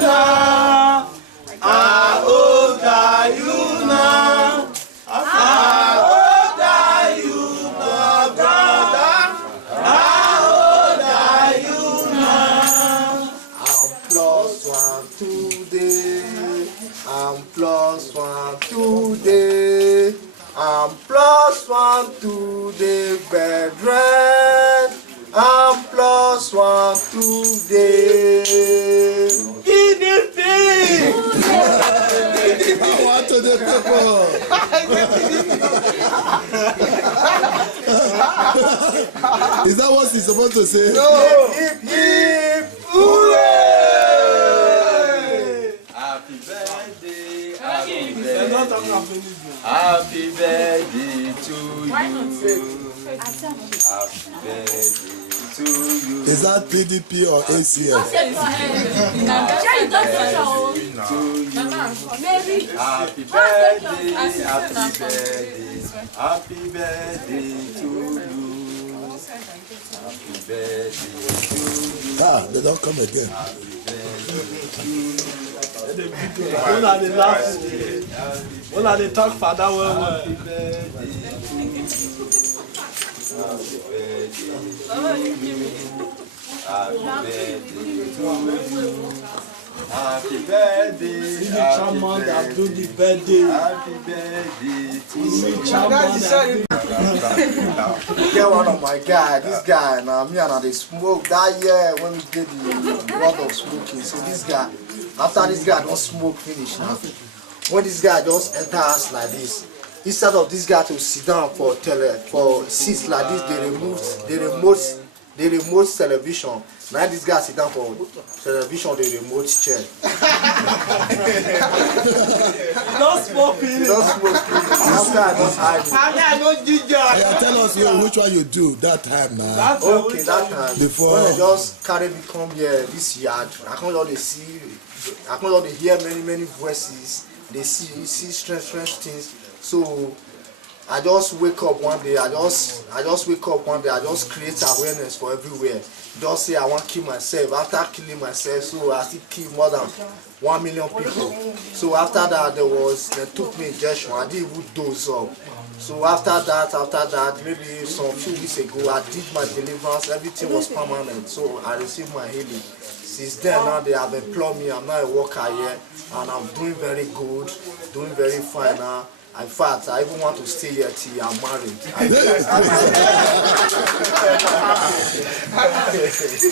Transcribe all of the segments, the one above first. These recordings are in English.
now? How old are you now? How old are you now, brother? How old are you now? I'm +1 today. I'm +1 today. I'm +1 today, brethren. I'm +1 today. EDP! I want to the people. Is that what he's supposed to say? No. Hip, hip, hooray! Happy birthday, happy birthday, happy birthday to you. Happy birthday to you. Is that PDP or ACF? Happy birthday, happy birthday, happy birthday to you. Happy birthday to you. Ah, they don't come again. When are the last? When are the talk father? Happy birthday to you. Happy birthday to you. Happy birthday to you. Happy birthday. Chairman that do the birthday. Happy birthday to you. Get one of my guy, this guy, now me and they smoke that year when we did the lot of smoking. So this guy, after this guy don't smoke finish now, when this guy just enter us like this, instead of this guy to sit down for seats like this, they remote television. Now this guy sit down for television, the remote chair. Don't smoke it. Don't smoke finish. After I just hide it. I know ginger. Yeah, tell us which one you do that time now. Okay, that time Before- when I just carry me come here, this yard, I can't just hear many voices. They see strange things. So I just wake up one day. I just create awareness for everywhere. Just say I want to kill myself. After killing myself, so I still kill more than 1 million people. So after that, they took me injection. I didn't even dose up. So after that, maybe some few weeks ago, I did my deliverance. Everything was permanent. So I received my healing. Since then, now they have employed me. I'm now a worker here, and I'm doing very good, doing very fine now. In fact, I even want to stay here till I'm married.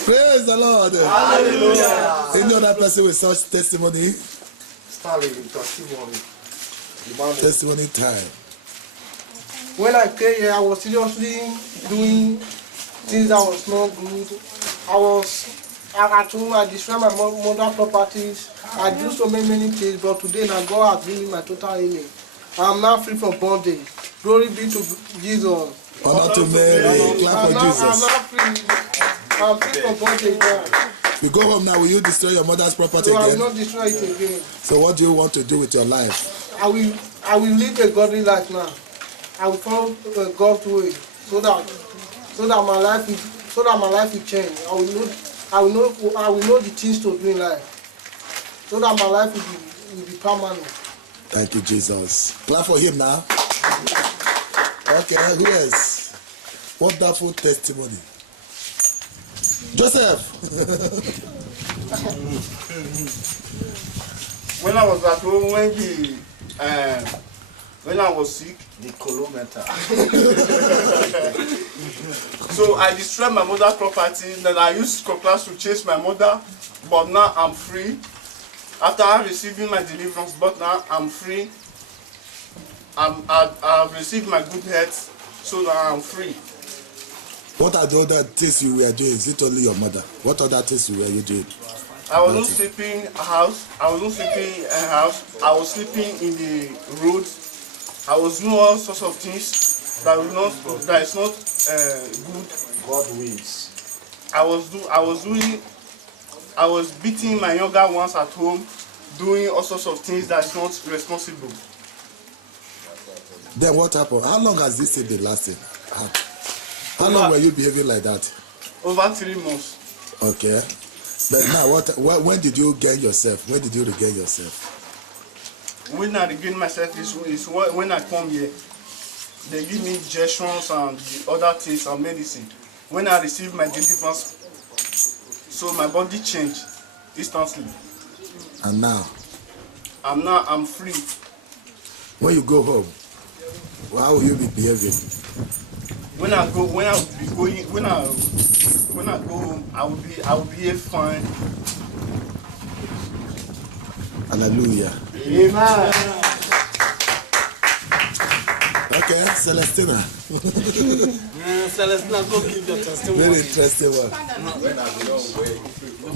Praise the Lord. Hallelujah. Any other person with such testimony? Stanley, testimony. Testimony time. When I came here, I was seriously doing things that was not good. I destroyed my mother's properties. I do so many things, but today now God has given me my total healing. I am now free from bondage. Glory be to Jesus. Honor to Mary. Clap for I'm Jesus. now free. I'm free from bondage now. You go home now, will you destroy your mother's property So I will again? not destroy it again. So what do you want to do with your life? I will live a godly life now. I will follow God's way so that my life will change. I will know the things to do in life. So that my life will be permanent. Thank you, Jesus. Clap for him now. Okay, who else? Wonderful testimony. Joseph. When I was at home, when I was sick, The kilometer. so I destroyed my mother's property. Then I used cutlass to chase my mother, but now I'm free. After receiving my deliverance, but now I'm free. I've received my good health, so now I'm free. What are the other things you were doing? Is it only your mother? What other things were you doing? I was not sleeping in a house. I was sleeping in the road. I was doing all sorts of things that is not good. God wins. I was beating my younger ones at home, doing all sorts of things that's not responsible. Then what happened? How long has this thing been lasting? How long were you behaving like that? Over 3 months. Okay. But now, when did you gain yourself? When did you regain yourself? When I regain myself is when I come here. They give me injections and the other things and medicine. When I receive my deliverance, so my body changed instantly. And now? And now I'm free. When you go home, how will you be behaving? When I go home, I will behave fine. Hallelujah. Amen. Okay, Celestina. Celestina, go give your testimony. Very interesting one.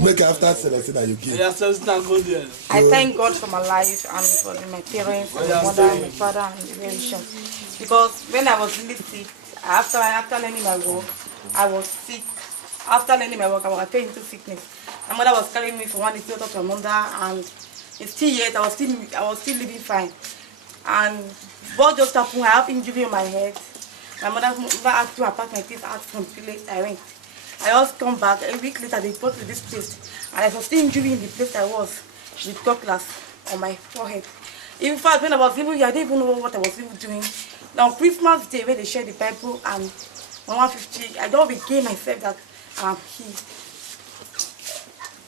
Make after Celestina you give. Yeah, Celestina, go there. I thank God for my life and for my parents, my mother, my father, and the relation. Because when I was really sick, after learning my work, I was sick. After learning my work, I fell into sickness. My mother was carrying me from one day to another, and it's still yet I was still living fine. And what just happened? I have injury in my head. My mother had to pack my teeth out from the place I went. I just come back. A week later, they brought to this place, and I was still injury in the place I was, with cutlass on my forehead. In fact, when I was living here, I didn't even know what I was even doing. Now, Christmas Day, when they shared the Bible and 150, I don't regain myself that I'm healed.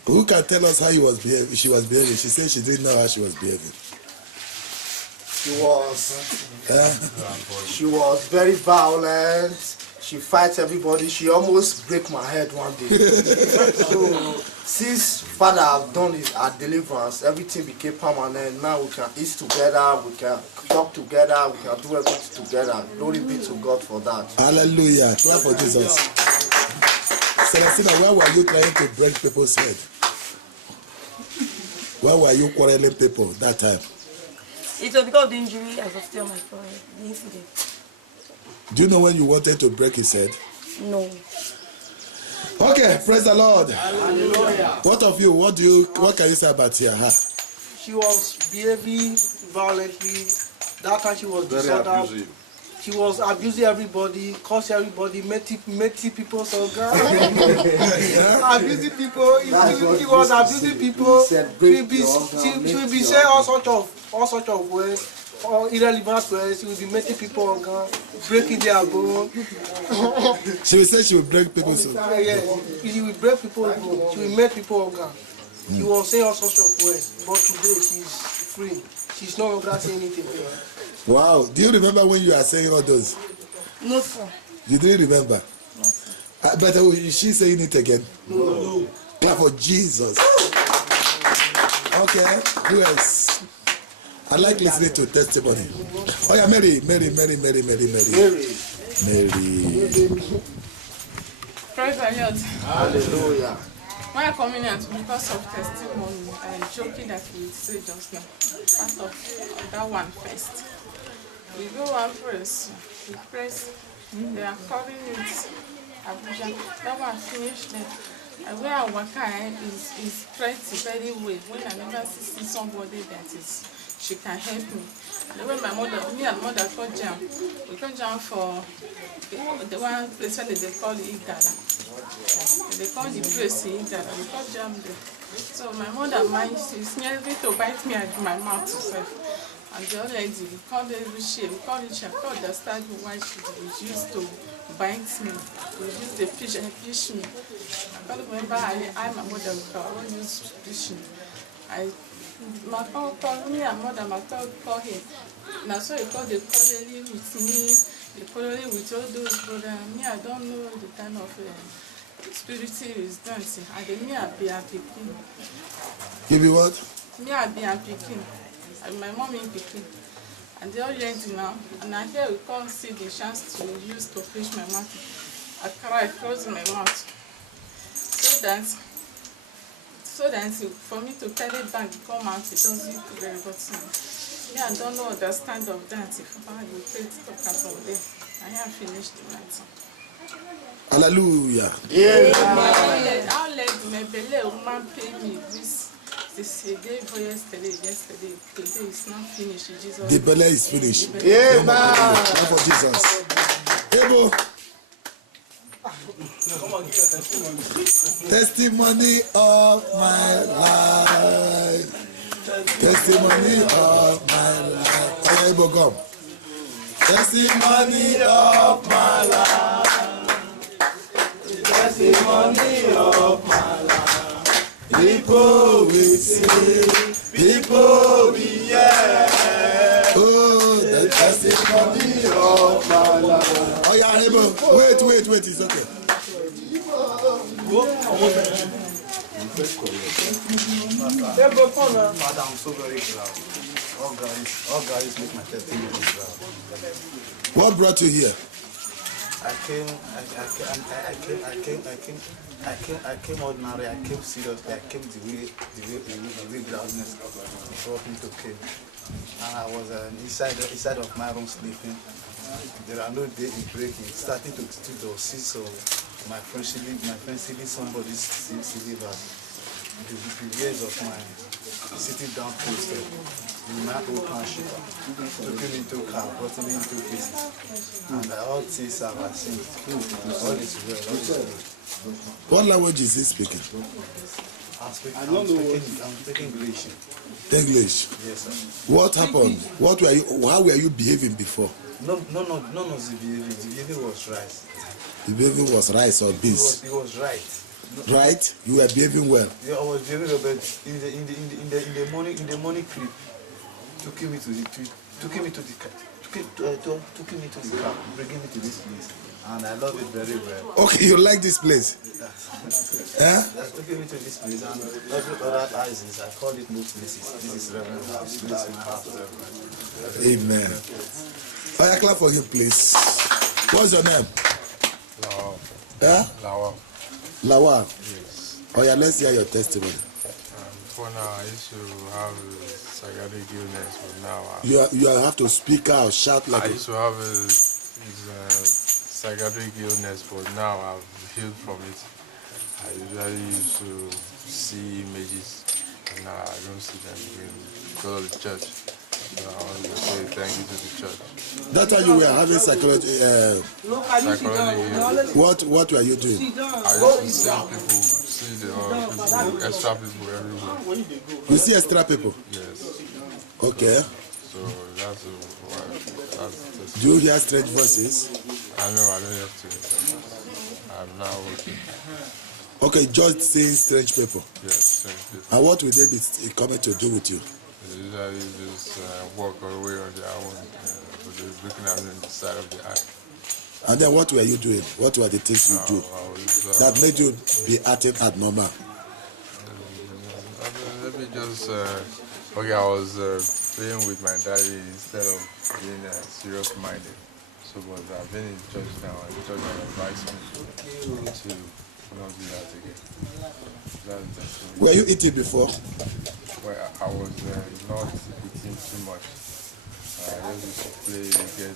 Who can tell us how she was behaving? She said she didn't know how she was behaving. She was very violent. She fights everybody. She almost break my head one day. So since Father have done our deliverance, everything became permanent. Now we can eat together, we can talk together, we can do everything together. Glory be to God for that. Hallelujah. Clap for Jesus. Celestina, why were you trying to break people's head? Why were you quarreling people that time? It was because of the injury I sustained on my forehead, the incident. Do you know when you wanted to break his head? No. Okay, praise the Lord. Hallelujah. What of you? What can you say about here? Huh? She was behaving violently. That time she was disordered. She was abusing everybody, cursing everybody, making people so girl. Abusing people. He was abusing people. She will be saying all sorts of words, or irrelevant words. She will be making people on gun, breaking their bone. She will say she will break people so. Yes, she will break people's bone. She will make people on gun. She was saying all sorts of words, but today she's free. She's no longer saying anything. Wow. Do you remember when you are saying all those? No, sir. You didn't remember? No, sir. But is she saying it again? No. Clap for Jesus. Okay. Who else? I like listening to testimony. Oh yeah, Mary. Mary. Praise the Lord. Hallelujah. When I come in and because of testimony, I'm joking that we say just now. Part of that one first. We go and praise. We praise. They are calling it Abuja. That one finished there. And where I work is pretty very well. When I never see somebody that is, she can help me. And when me and mother call jam, we call jam for the one place where they call Igala. They call the place Igala. We call jam there. So my mother she's nearly to bite me at my mouth herself. And the old lady, we call her she understand why she used to bite me. We used to fish me. I can't remember I my mother would always use fishing. My father called me and mother, my father called him. Now so he called the colony with me, the colony with all those brothers. Me, I don't know the kind of spirit is dancing. And then me, I be a picking. Give you what? Me, I be a picking. And my mom in picking. And they all lady now. And I here we can't see the chance to use to fish my mouth. I cry, close my mouth. So that for me to carry back, come out, it doesn't look very good. Yeah, I don't know the stand of that. If I will take to talk about it, I have finished the matter. Hallelujah. Yeah. I'll let my belly woman pay me this day for yesterday. Today is not finished. Jesus. The belly is finished. Yeah, man. Clap for Jesus. Ebo. Testimony of my life. Testimony of my life. Ayaibo gum. Testimony of my life. Testimony of my life. People will see, people will hear. Oh, the testimony of my life. Oh yeah, Ayaibo. Wait, it's okay. Father, I'm so very glad. All guys make my testimony glad. What brought you here? I came ordinary. I came seriously. I came the way gladness brought me to came. And I was inside of my room sleeping. There are no days breaking. Starting to see so my friend see somebody's silver. The years of my sitting down posted in my old township, took me into car, brought me into business, and all things have seen. All is well. What language is he speaking? I'm speaking English. English. Yes, sir. What happened? How were you behaving before? No, the behavior was right. The behavior was rice or beans? It was right. Right? You were behaving well. Yeah, I was behaving well, but in the morning creep took me to the car, bringing me to this place, and I love it very well. Okay, you like this place? Yeah? Took me to this place, and every other houses, I call it most places. This is Reverend House. This is my house, Reverend. Amen. Oh, yeah, clap for him, please. What's your name? Lawal. Yeah? Lawal. Lawal. Yes. Oh, yeah, let's hear your testimony. Before now, I used to have a psychiatric illness, but now You have to speak out, shout like I used to have a psychiatric illness, but now I've healed from it. I usually used to see images, and now I don't see them again because of the church. So I want to say thank you to the church. That time you were having psychology. Psychology. What were you doing? I used to see people, extra people everywhere. You see extra people? Yes. Okay. So that's why. That's Do you hear strange voices? I don't have to. I'm now working. Okay, just seeing strange people. Yes, strange people. And what will they be coming to do with you? They usually just walk away on their own, but they're looking at me on the side of the eye. And then what were you doing? What were the things you do that made you be acting abnormal? Let me just, okay, I was playing with my daddy instead of being serious-minded. So, but I've been in church now, and the church advised me to not do that again. Were you eating before? Well, I was not eating too much. I just used to play and get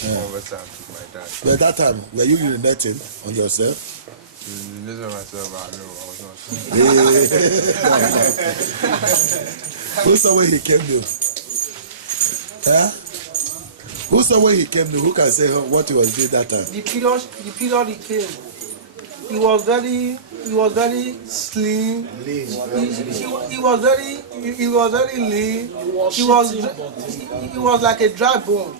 conversant with my dad. But that time, were you urinating on yourself? Urinating on myself, I know, I was not. Who saw where he came to? Huh? Who saw where he came to? Who can say what he was doing that time? The period he came, he was very slim. He was very lean. He was like a dry bone.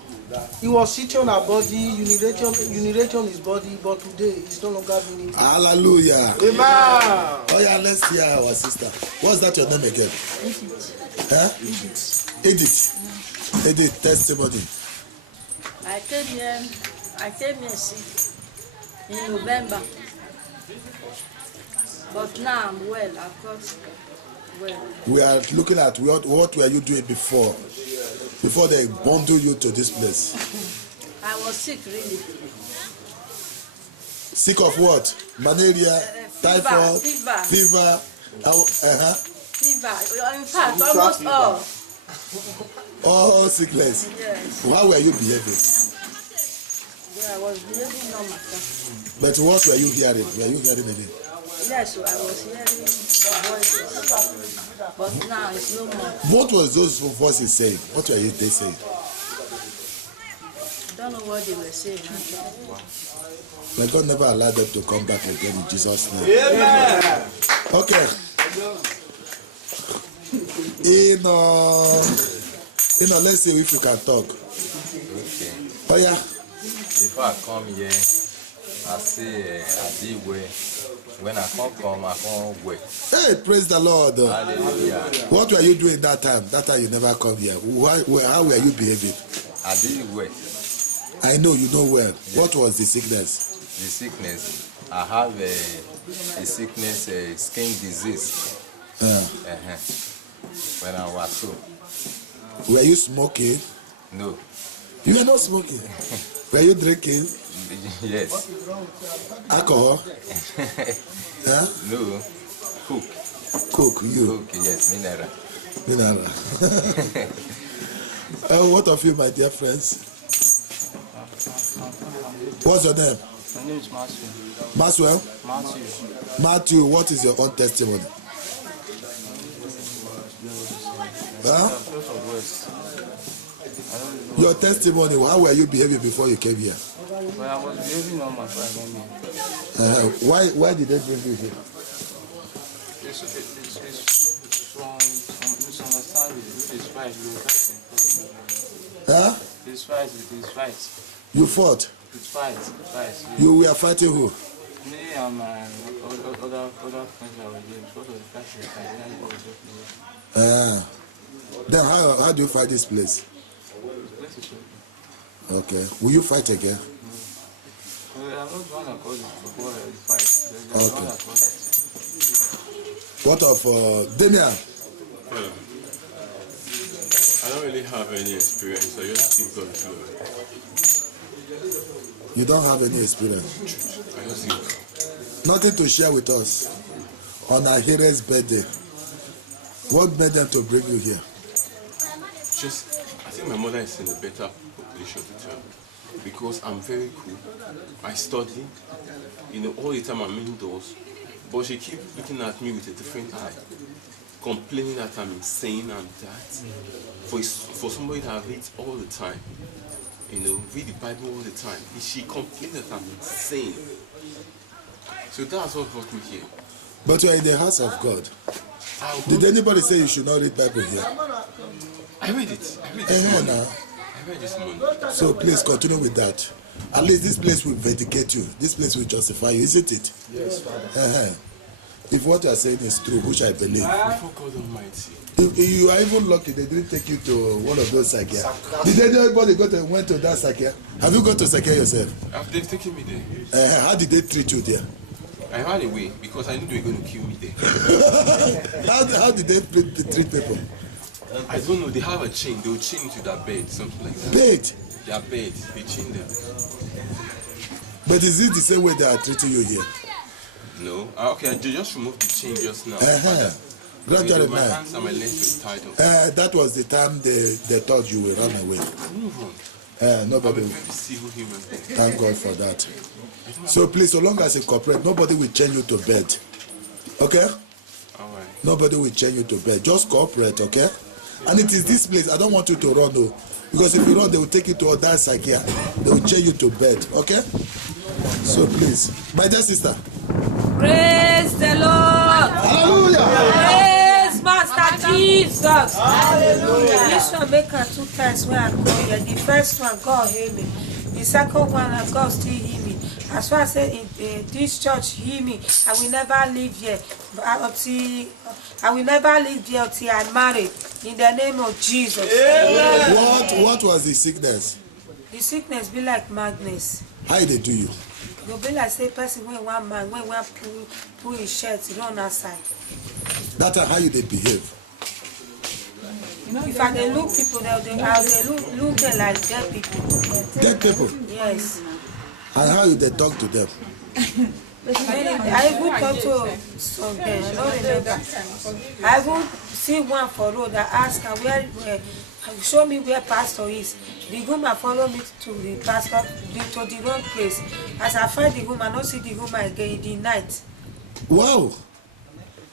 He was sitting on our body, urinating his body, but today he's no longer doing it. Hallelujah. Amen. Oh yeah, let's hear our sister. What's that your name again? Huh? Edith. Edith, testimony. I came here sick in November. But now I'm well, I've got well. We are looking at what were you doing before they bundle you to this place? I was sick really. Sick of what? Malaria, typhoid, fever. Fever. In fact, almost all. All sickness. Yes. How were you behaving? Well, I was behaving normal. But what were you hearing? Were you hearing anything? Yes, so I was hearing voices, but now it's no more. What was those voices saying? What were they saying? don't know what they were saying actually. May God never allow them to come back again in Jesus' name. Amen. Okay. Let's see if you can talk. Okay. Oh yeah. Before I come here, I say I did well. When I come, I come work. Hey, praise the Lord. Hallelujah. What were you doing that time? That time you never come here. How were you behaving? I did work. I know you know well. Yes. What was the sickness? The sickness. I have a sickness, skin disease. When I was so. Were you smoking? No. You were not smoking. Were you drinking? Yes. Alcohol? Huh? No. Cook. Cook, you? Cook, yes, mineral. Mineral. What of you, my dear friends? What's your name? My name is Matthew. Maxwell? Matthew. Matthew, what is your own testimony? Huh? Your testimony, how were you behaving before you came here? Well, I was behaving normal before I came here. Why did they bring you here? It's from misunderstanding. It's right. We were fighting. Huh? It's right. You fought? It's fight. You were fighting who? Me and my other friends that were there. Because of the fact that I didn't Then how do you fight this place? The place is open. Okay. Will you fight again? Well, I'm not the one that caused it before I fight. There's the one that caused it. What of Damien? I don't really have any experience. I just give God glory. You don't have any experience? I just give God. Nothing to share with us on our hero's birthday. What made them to bring you here? I think my mother is in a better position to tell. Because I'm very cool. I study. All the time I'm indoors. But she keeps looking at me with a different eye. Complaining that I'm insane and that. For somebody that reads all the time. Read the Bible all the time. She complains that I'm insane. So that's what brought me here. But you're in the house of God. Did anybody say you should not read Bible here? I read it. I read this morning. So please continue with that. At least this place will vindicate you. This place will justify you, isn't it? Yes, Father. If what you are saying is true, which I believe. Before God Almighty. You are even lucky they didn't take you to one of those Sakia. Did anybody went to that Sakia? Have you gone to Sakia yourself? They've taken me there. How did they treat you there? I ran away because I knew they were going to kill me there. How did they treat people? I don't know. They have a chain. They will chain to their bed, something like that. Bed? Their bed. They chain them. But is it the same way they are treating you here? No. Okay, I just removed the chain just now. Gradually, my hands and my legs were tied up. That was the time they thought you would run away. Nobody. I'm a very civil human being. Thank God for that. So please, so long as you cooperate, nobody will chain you to bed. Okay? Alright. Nobody will chain you to bed. Just cooperate, okay? And it is this place. I don't want you to run, though. Because if you run, they will take you to other Sakia. They will chain you to bed, okay? So please. My dear sister. Praise the Lord. Hallelujah. Praise Master Jesus. Hallelujah. This one make her 2 times when I go here. The first one, God heal me. The second one, God still heal me. As far as I say, in this church, heal me. I will never leave here. I will never leave here until I'm married. In the name of Jesus. What was the sickness? The sickness be like madness. How did they do you? You'll be like say person when one man, when one pull his shirt, run outside. That's how you they behave. If I look people, they look them like dead people. Dead people? Yes. And how you they talk to them? I even talk to some them. I don't remember. I even see one for road. I ask her where show me where pastor is. The woman follow me to the pastor to the wrong place. As I find the woman, I don't see the woman again in the night. Wow.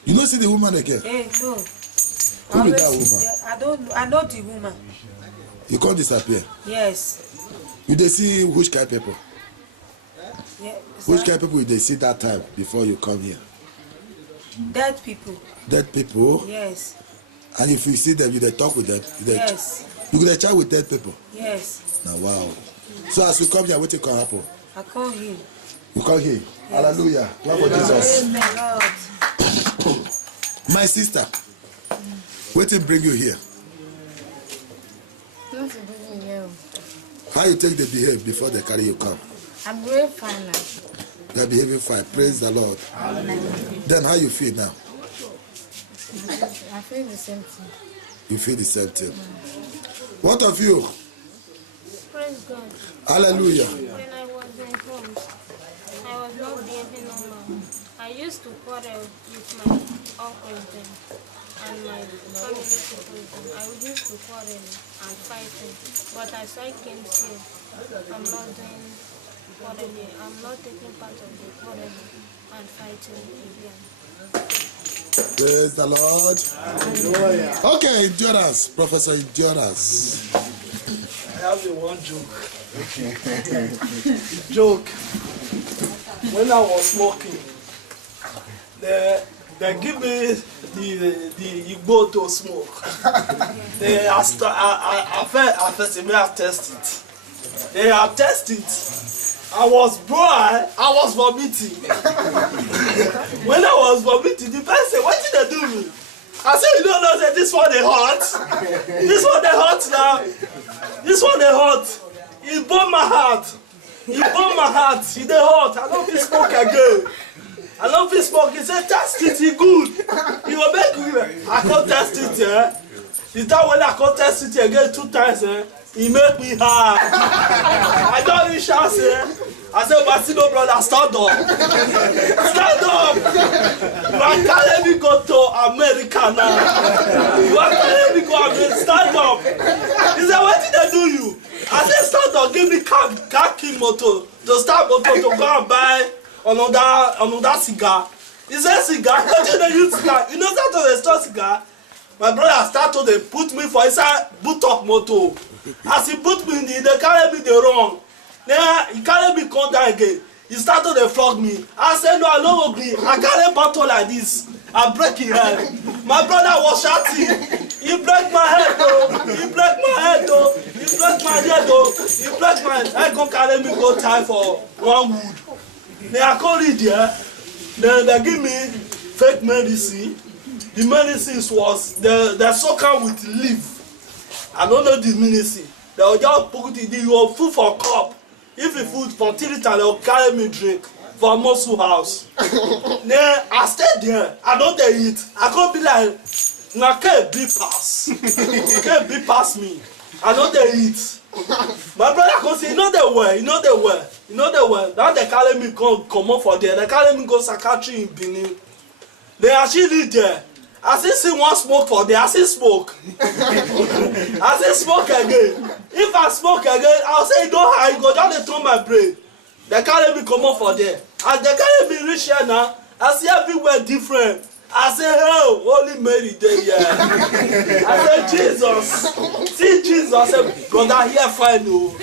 You don't see the woman again? Hey, no. Who is that woman? I know the woman. You can't disappear? Yes. You dey see which kind of people? Yeah, Which kind of people you dey see that time before you come here? dead people. Dead people? Yes. And if you see them, you dey talk with them? You dey, Yes. You dey chat with dead people? Yes. Now, wow. So as you come here, what can happen? I come here. You come here? Yes. Hallelujah. Clap for Jesus. Praise the Lord. My sister, what did bring you here? Not to bring you. How you take the behave before they carry you come? I'm very fine now. They're behaving fine. Praise the Lord. Then how you feel now? I feel the same thing. You feel the same thing. What of you? Praise God. Hallelujah. When I was in home, I was not behaving normal. I used to quarrel with my uncles then and my family people then. I used to quarrel and fighting. But as I came here, I'm not doing quarreling. I'm not taking part of the quarreling and fighting again. Praise the Lord. Okay, endurance. Professor Endurance. I have one joke. Joke. When I was smoking, they give me the Igbo to smoke. They asked, I test it. They have tested it. I was bored, I was vomiting. When I was vomiting, the person said, what did they do me? I said, you don't know that this one they hot. This one they hot now. This one they hot. It burned my heart. It burned my heart. It they hot. I don't feel smoke again. I don't feel smoke. He said, test it, it's good. He will make me. I can't test it, yeah. Is that when I can't test it again 2 times, eh? He make me hard. I don't reach out, eh? I said, Martino brother, stand up. Stand up. You are telling me go to America now. You are telling me go America. Stand up. He said, what did they do you? I said, stand up. Give me car key motor. To start motor to go and buy another cigar. He said, cigar? What did they use cigar? You know that to the store cigar? My brother started to put me for inside boot up motor. As he put me in they carry me the wrong. Then he carry me come down again. He started to flog me. I said, no, I don't agree. I carry bottle like this. I break his head. My brother was shouting. He break my head though. He break my head though. He break my head though. He break my head. I come carry me go tie for one wood. Then I come read there. Then they give me fake medicine. The medicine was the sucker with leaf. I don't know the medicine. They will just put it in your food for a cup. If you food for 3 times, they will carry me drink for a muscle house. Then I stayed there. I don't eat. I can't be like, now can't be pass. Can't be pass me. I don't eat. My brother can say, you know the way, you know the way, you know the way. Now they carry me come up for there. They carry me go psychiatry in Benin. They actually there. I see one smoke for there. I see smoke. I see smoke again. If I smoke again, I'll say don't hide. Go down and turn my brain. They carry me come up for there. And they carry me reach here now. I see everywhere different. I say, oh, Holy Mary there, yeah. I say, Jesus. See Jesus. I say, brother, here fine, no.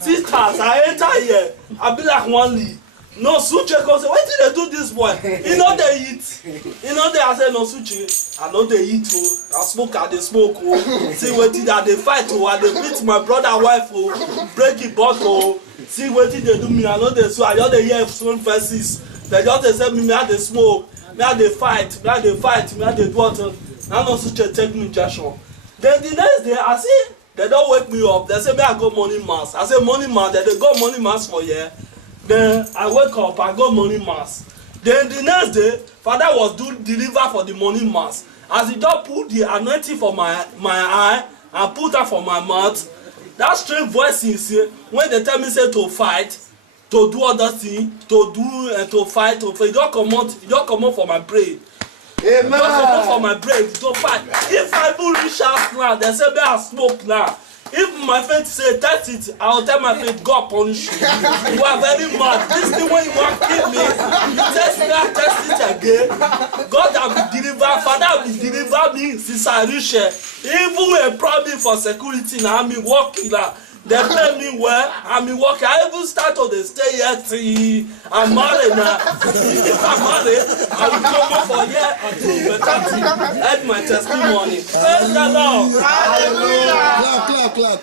Sisters, I enter here. I be like one lead. No, Suche come say, why did they do this boy? You know they eat. You know they I say, no, Suche. I know they eat, oh. I smoke, I they smoke, oh. See what did they fight, oh. I they beat my brother wife, oh. Break the bottle, oh. See what did they do me? I know they so I just they hear some verses. They just they say me I they smoke. Me I they fight, me I they fight, me I they do what. Now no Suche take me injection. Then the next day I see they don't wake me up. They say me I go morning mass. I say morning mass. They go morning mass for here. Then I wake up, I go morning mass. Then the next day, father was doing deliver for the morning mass. As he just put the anointing for my eye and put that for my mouth, that strange voice is when they tell me say to fight, to do other thing, to do and to fight, it don't come out for my brain. Amen. It don't come out for my brain to fight. If I even reach out now, they say me I smoke now. If my faith say test it, I will tell my faith God punish you. You are very mad. This thing when you want to kill me, you test me, I test it again. God will deliver, Father will deliver me since I reach here. Even a problem for security now, me walking now. They pay me well. I'm in work. I even start to dey stay here till I'm married now. If I'm married, I will come for here until better thing. That's my testimony. Praise the Lord. Hallelujah. Clap.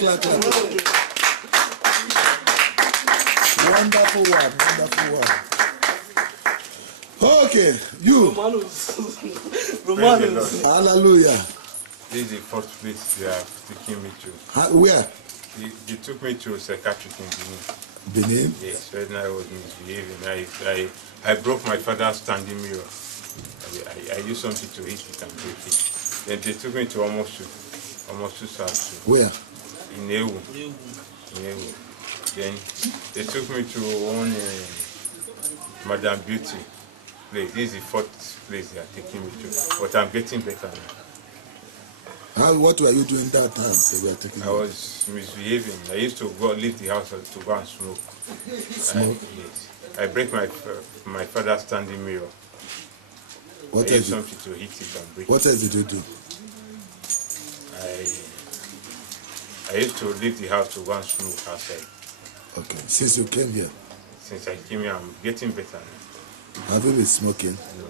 Wonderful one. Okay, you. Romanus. Hallelujah. This is the first place they are taking me to. Where? They took me to a psychiatric in Benin. Benin? Yes, when I was misbehaving. I broke my father's standing mirror. I used something to hit it and break it. Then they took me to almost to South. Where? In Ewu. Then they took me to one Madam Beauty place. This is the fourth place they are taking me to. But I'm getting better now. What were you doing that time they were taking you? I was misbehaving. I used to leave the house to go and smoke. Smoke? Yes. I break my father's standing mirror. What I else? used something to hit it and break What it. else did you do? I used to leave the house to go and smoke outside. Okay. Since you came here? Since I came here, I'm getting better now. Have you been smoking? No.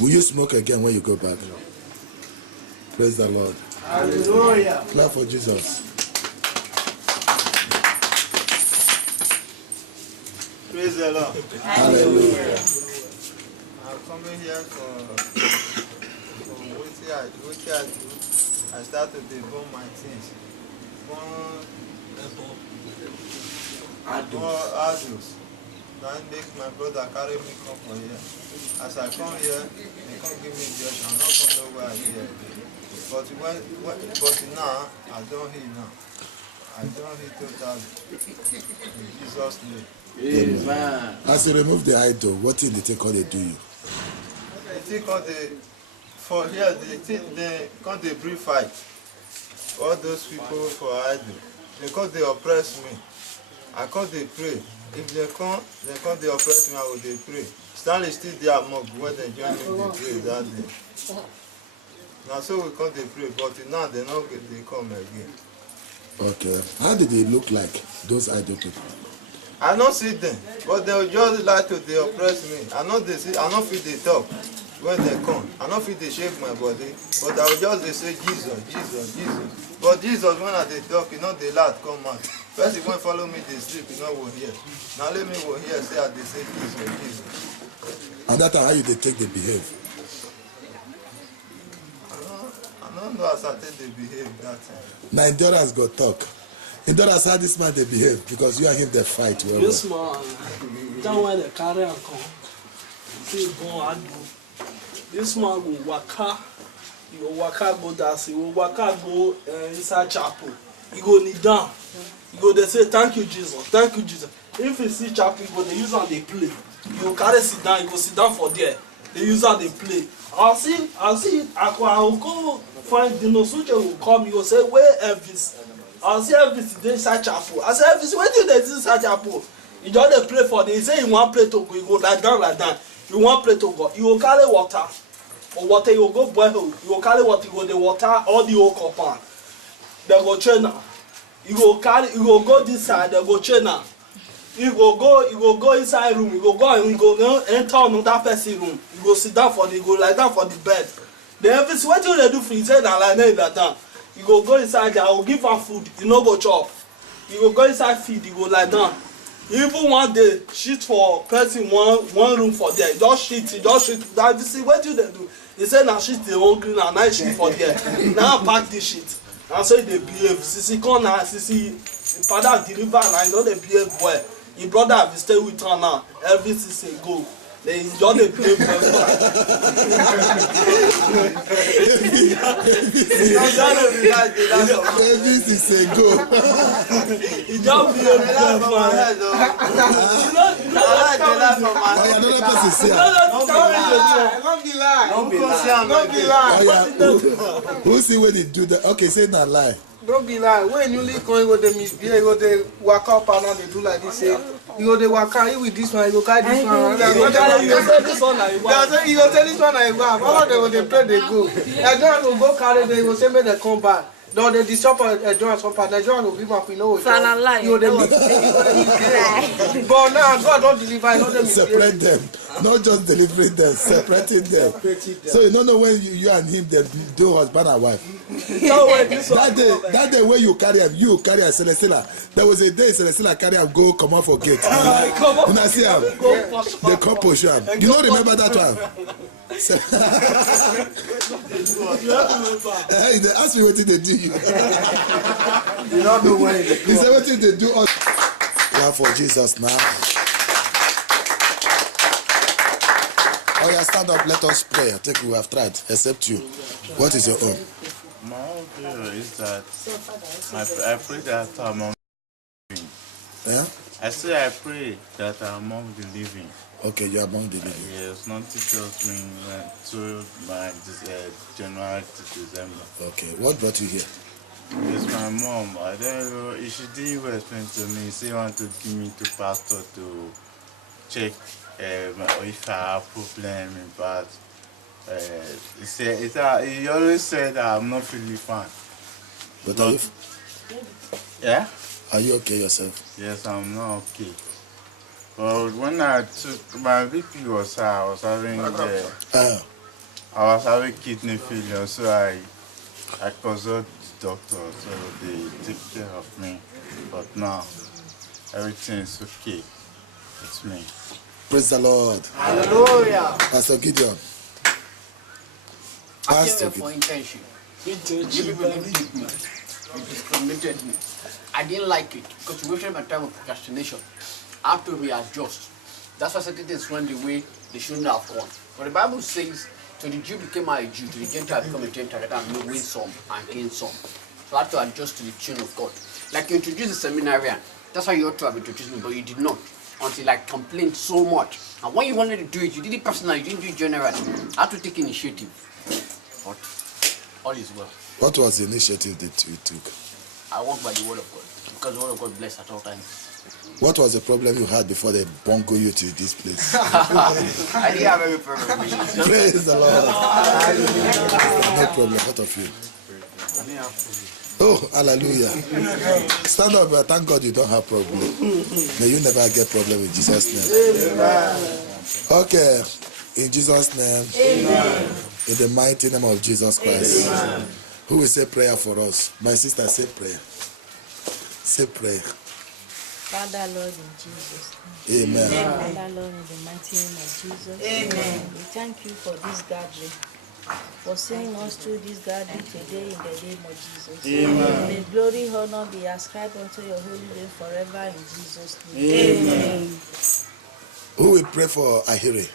Will you smoke again when you go back? No. Praise the Lord. Hallelujah. Clap for Jesus. Praise the Lord. Hallelujah. I'm coming here for what I do. I start to burn my things. Burn adults. That makes my brother carry me come for here. As I come here, they come give me judge. I'm not going nowhere here. But now, I don't hear now. I don't hear totally. In Jesus' name. Amen. As you remove the idol, what thing they take all they do you? They think all for here, they can't they breathe fight. All those people for idol. They can't they oppress me. I can't they pray. If they can't they oppress me, I will they pray. Stanley still there among when they join me, they pray that day. Now so we can't they pray, but now they not they come again. Okay. How did they look like, those idol people? I don't see them, but they will just like to they oppress me. I know they see, I don't feel they talk when they come. I don't feel they shake my body, but I will just they say Jesus. But Jesus, when I they talk, you know the light come out. First, if you follow me, they sleep, you know, we'll hear. Now let me go here, say, they say Jesus. And that's how you they take the behave. I don't know as I take they behave that time. Now Endurance got talk. Endurance how this man they behave because you and him they fight. This man, that why they carry and come. See, born this man will waka. He will waka go dance. He will waka go inside chapel. He go kneel down. He go they say thank you Jesus, thank you Jesus. If he see chapel, he go they use on they play. He go carry sit down. He go sit down for there. They use on they play. I'll see. I will go find Dino Suche will come. He go say where Elvis. I'll see Elvis dey inside chapel. I say Elvis, where do they do inside chapel? He just dey pray for them. He say he wan pray to go. He go lie down. He wan pray to God. He go carry water. For water, he go go boil. He go carry water. He go dey water all the whole compound. They go train am. He go go this side. They go train am. He go go inside room. He go enter another person room. He go sit down he go lie down for the bed. Then Elvis, what do they do for him? He say na lie down. He go inside there. I will give am food. He no go chop. He go inside feed. He go lie down. Even one day shit for person one room for there. He just shit. That you see what do they do? He say na shit dey hungry na night shit for there. Now pack this shit. And so they behave. Sisi come na Sisi father deliver na he no dey behave well. His brother be stay with her now. Every Sisi go. They enjoy the behave well. Every Sisi go. He just behave well for her. Another person say Don't be lie. who see when they do that? Okay, say not lie. Don't be lie. When you leave, you go to misbehave, you go to walk up and now they do like this. Say, you go to walk out, you with this one, you go carry this one. You go tell this one that you go. All of them, when they pray, they go. I don't go carry them, you go say, make them come back. No, they disturb John some part. John will give up. You know. You them. But now God don't deliver. I know them. Separate them, not just delivering them, separating them. So you don't know when you and him they do husband and wife. that day when you carry him, Celestina. There was a day Celestina carry him go come out for gate. You know see him. They come push him. You don't remember that one? They ask me what did they do you. You don't know when they say what did they do us. One for Jesus now. Oh yeah, stand up, let us pray. I think we have tried, except you. What is your own? My own prayer is that I pray that I'm among the living. Yeah? I say I pray that I'm among the living. Okay, you're among the living. Yes, not teachers me to my January to December. Okay, what brought you here? It's my mom. I don't know. She didn't even explain to me. She wanted to give me to pastor to check if I have problem, but he always said that I'm not feeling fine. But are you? Yeah? Are you okay yourself? Yes, I'm not okay. But when I took my BP was high, I was having kidney failure, so I consulted the doctor, so they take care of me. But now everything is okay. It's me. Praise the Lord. Hallelujah. Pastor Gideon. I came here for internship. You people didn't pick me. You discriminated me. I didn't like it because you wasted my time with procrastination. I have to readjust. That's why certain things went the way they shouldn't have gone. But the Bible says, to the Jew became a Jew, to the Gentile became a Gentile, that I may win some and gain some. So I had to adjust to the tune of God. Like you introduced the seminarian, that's how you ought to have introduced me, but you did not. Until I complained so much. And when you wanted to do it, you did it personally, you didn't do it generally. I had to take initiative. But all is well. What was the initiative that you took? I walk by the word of God, because the word of God bless at all times. What was the problem you had before they bongo you to this place? I didn't have any problem. Praise the Lord. No problem. What of you? Oh, hallelujah. Stand up, but thank God you don't have problem. May you never get problem in Jesus' name. Amen. Okay. In Jesus' name. Amen. In the mighty name of Jesus Christ. Amen. Who will say prayer for us? My sister, say prayer. Say prayer. Father, Lord, in Jesus' name. Amen. Father, Lord, in the mighty name of Jesus. Amen. We thank you for this gathering, for seeing us through this gathering today in the name of Jesus. Amen. May glory, honor be ascribed unto your holy name forever in Jesus' name. Amen. Who will pray for Ahire?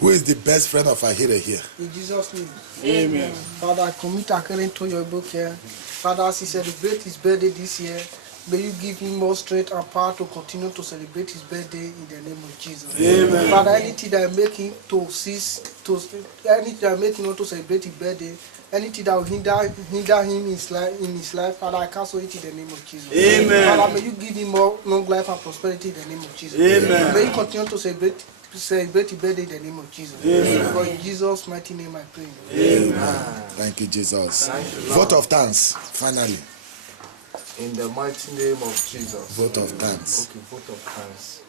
Who is the best friend of Ahire here? In Jesus' name. Amen. Father, I commit Akere into your book here. Father, as he celebrates his birthday this year, may you give him more strength and power to continue to celebrate his birthday in the name of Jesus. Amen. Father, anything that make him to cease, anything that make him not to celebrate his birthday, anything that will hinder him in his life, Father, I cancel it in the name of Jesus. Amen. Father, may you give him more long life and prosperity in the name of Jesus. Amen. May you continue to celebrate his birthday in the name of Jesus. Amen. For in Jesus' mighty name I pray. Amen. Thank you, Jesus. Thank you, Lord. Vote of thanks, finally. In the mighty name of Jesus. Vote of thanks. Okay, vote of thanks.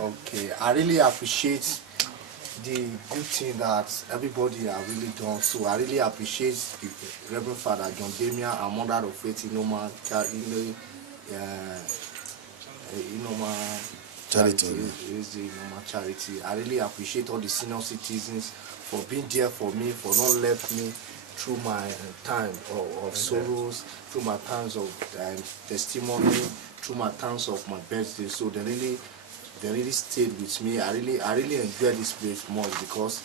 Okay, I really appreciate the good thing that everybody have really done. So I really appreciate the Reverend Father John Damian and Mother of Faith Inoma Charity. Is the Inoma Charity. I really appreciate all the senior citizens for being there for me, for not left me through my time of sorrows, through my times of testimony, through my times of my birthday. So they really stayed with me. I really enjoy this place much because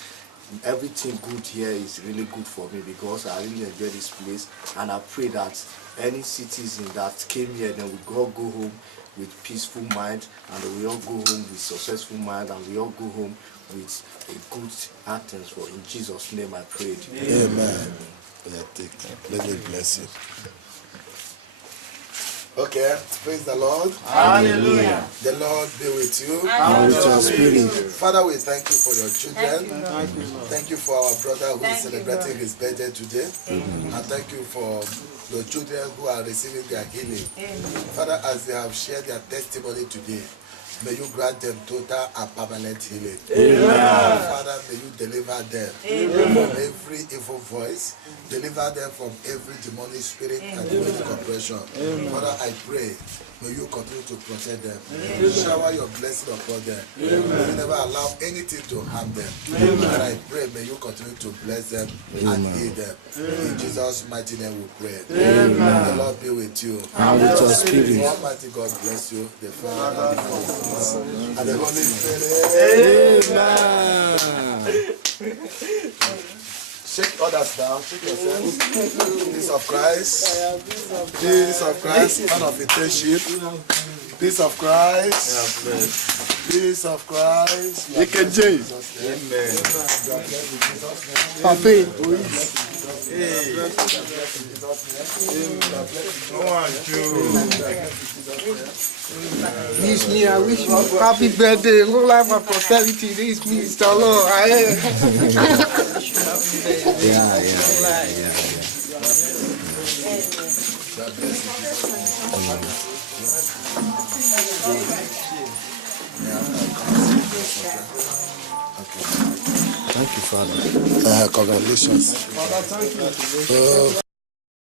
everything good here is really good for me, because I really enjoy this place, and I pray that any citizen that came here, then we all go home with peaceful mind, and we all go home with successful mind, and we all go home with a good Athens. For in Jesus' name I prayed. Amen. Let me bless you. Okay, praise the Lord. Hallelujah. The Lord be with you. And with your spirit. Father, we thank you for your children. Thank you, Lord. Thank you for our brother who is Thank you, celebrating Lord. his birthday today. And thank you for your children who are receiving their healing. Father, as they have shared their testimony today, may you grant them total and permanent healing. Father, may you deliver them from every evil voice, deliver them from every demonic spirit and demonic oppression. Father, I pray, may you continue to protect them. Shower your blessing upon them. May you never allow anything to harm them. And I pray, may you continue to bless them and heal them. In Jesus' mighty name we pray. The Lord be with you. And with your spirit. Almighty God bless you, the Father, and the Holy Spirit. Amen. Shake others down. Shake yourself. Peace of Christ. Peace of Christ. Man of internship. Peace of Christ. Peace of Christ. Amen. This me, I wish you happy birthday, long life and prosperity. This me, Mr. Lord. Thank you, Father. Congratulations. Father, thank you.